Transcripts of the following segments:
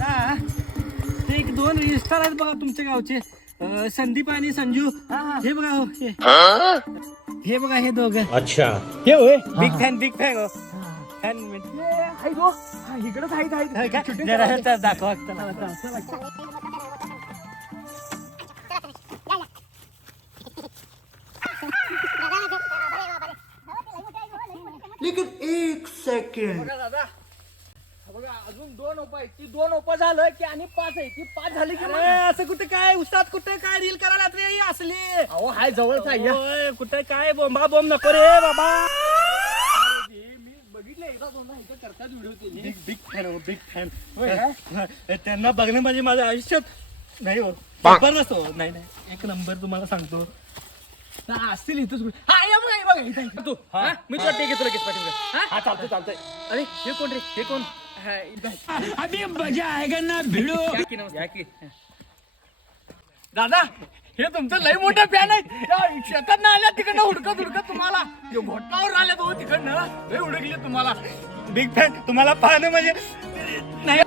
ते एक 2 रजिस्टर आहेत बघा तुमच्या गावचे, संदीप आणि संजू. हे बघा हो, हे बघा हे दोघं. अच्छा हे होय बिग फॅन हो फॅन. इकडेच आहेत जरा दाखवा. लेकिन 1 सेकंड दादा बघा अजून 2 ओपा, ती 2 ओपा झालं की आणि 5 आहे, ती 5 झाली की असं कुठे काय उस्ताद, कुठे काय रील करायला रे असली. अहो हाय जवळच आहे, कुठे काय बोंबा बोंब नको रे बाबा. मी बघितलं एकदा दोनदा इथं करतात video. Big fan big fan. त्यांना बघणे म्हणजे माझ्या आयुष्यात नाही हो जबरदस्त हो. नाही एक नंबर तुम्हाला सांगतो. असतील इथंच. हा या बघा इथं तू. मी तुला टेक घेतो लगेच पाठवून. हा चालतंय. अरे हे कोण रे, हे कोण? अभी मजा आएगा ना भिडो. दादा हे तुमचं लय मोठं फॅन आहे. शेतात ना आल्या तिकडनं हुडकत तुम्हाला घोटावर आल्या तो तिकडनं लय हुडकले तुम्हाला. बिग फॅन तुम्हाला पाहणं म्हणजे नाही.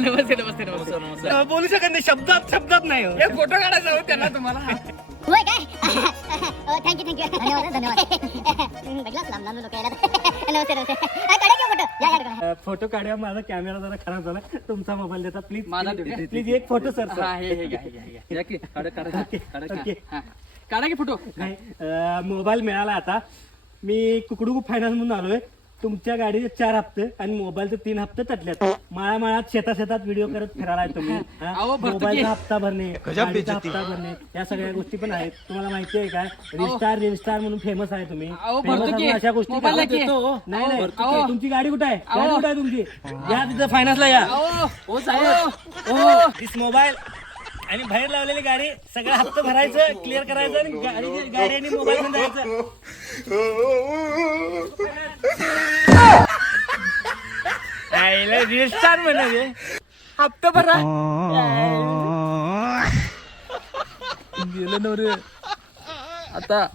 नमस्ते. बोलू शकत नाही, शब्दात नाही. एक फोटो काढायचा हो त्यांना तुम्हाला. होय काय? थँक्यू धन्यवाद. लांब लोक यायला. नमस्ते. काढा की फोटो. या फोटो काढूया. माझा कॅमेरा जरा खराब झाला, तुमचा मोबाईल देता प्लीज. प्लीज एक फोटो सर. काढा की फोटो. मोबाईल मिळाला आता. मी कुकडू फायनान्स म्हणून आलोय. तुमच्या गाडीचे 4 हप्ते आणि मोबाईलचे 3 हप्ते तटल्यात. माळात शेतात व्हिडिओ करत फिरायला आहे तुम्ही. मोबाईलचा हप्ता भरणे, गाडीचा हप्ता भरणे, या सगळ्या गोष्टी पण आहेत. तुम्हाला माहिती आहे काय? रील म्हणून फेमस आहे तुम्ही. अशा गोष्टी नाही. तुमची गाडी कुठे आहे? गाडी कुठे आहे तुमची? या तिथं फायनान्सला या. दिस मोबाईल आणि बाहेर लावलेली गाडी सगळं हप्ता भरायचं, क्लिअर करायचं आणि गाडी आणि मोबाईल पण द्यायचं. रिस्टार म्हणाले हप्ता भरा. गेलं ना रे आता.